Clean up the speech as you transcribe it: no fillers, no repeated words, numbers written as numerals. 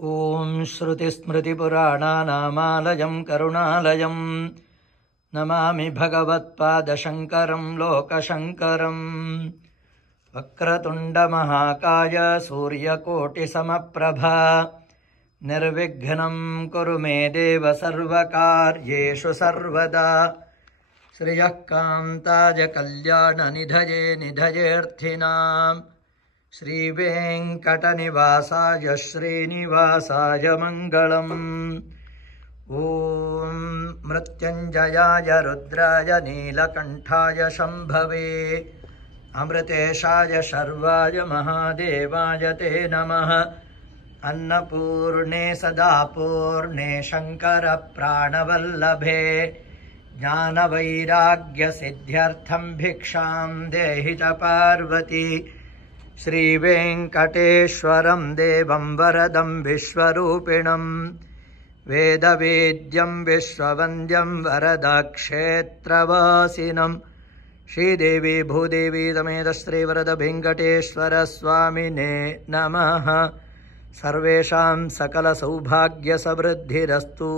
ॐ श्रुतिस्मृतिपुराणानामालयं करुणालयं नमामि भगवत्पादशङ्करं लोकशङ्करम्। वक्रतुण्डमहाकाय सूर्यकोटिसमप्रभा निर्विघ्नं कुरु मे देव सर्वकार्येषु सर्वदा। श्रियः कान्ताय कल्याणनिधये निधयेऽर्थिनाम् श्रीवेङ्कटनिवासाय श्रीनिवासाय मङ्गलम्। ॐ मृत्युञ्जयाय रुद्राय नीलकण्ठाय शम्भवे अमृतेशाय शर्वाय महादेवाय ते नमः। अन्नपूर्णे सदा पूर्णे शङ्करप्राणवल्लभे ज्ञानवैराग्यसिद्ध्यर्थं भिक्षां देहि च पार्वती। श्रीवेङ्कटेश्वरं देवं वरदं विश्वरूपिणं वेदवेद्यं विश्ववन्द्यं वरदक्षेत्रवासिनं श्रीदेवी भूदेवी समेत श्रीवरद वेङ्कटेश्वरस्वामिने नमः। सर्वेषां सकलसौभाग्यसमृद्धिरस्तु।